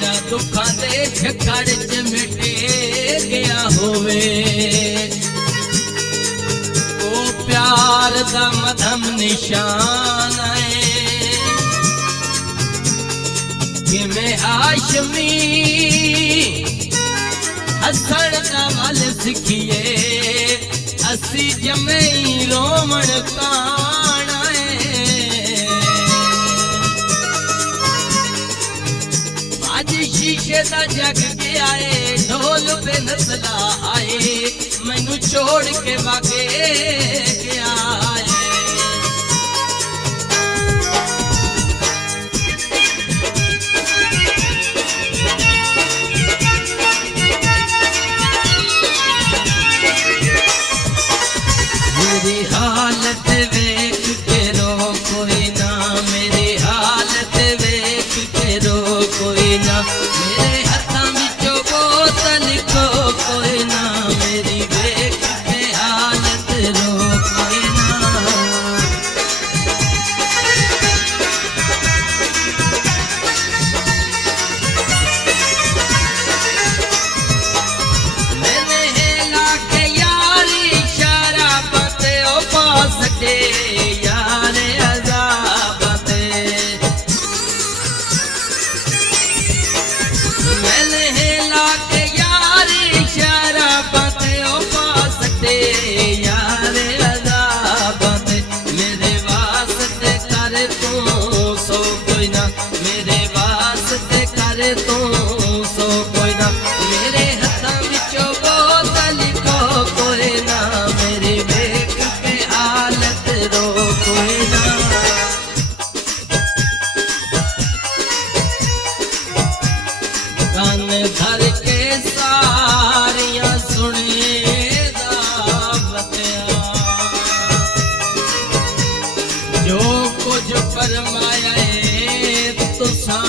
जेड़ा दुखां दे झकड़ च मिटे गया होवे ओ प्यार दा मधम निशान है कि मैं हाशमी हसण दा वल सिखिए असी जमई रोमण कान शीशे दा जग गया है ढोल पे नसला आए मैनू छोड़ के वागे गया है मेरी हालत वेख के रो कोई ना मेरी हालत वेख के रो कोई ना मेरे हाथां विचों बोतल को कोई ना मेरी वेख के हालत रो कोई ना मैंने हेला के यारी इशारा बाते ओ पास दे यारे अज़ाब दे मैंने हेला के यारी इशारा बाते ओ पास दे यारे अज़ाब दे मेरे वास्ते कर तू सो कोई ना मेरे वास्ते कर तू सो कोई ना मेरे हाथां विचों बोतल को कोई ना मेरी वेख के हालत रो कोई ना कान धर के सारियां सुने दावतियां जो कुछ फरमाया है तुसां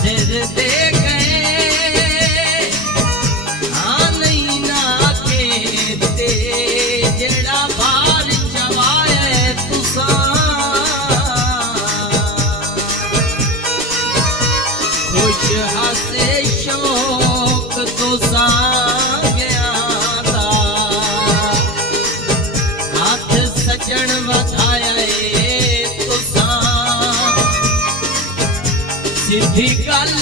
सिर दे गए हाँ नहीं ना के ते जेड़ा भार चवाया है तुसां खुश हसे शौक तुसां गया दा हाथ सजन वधाया है तुसां सीधी गल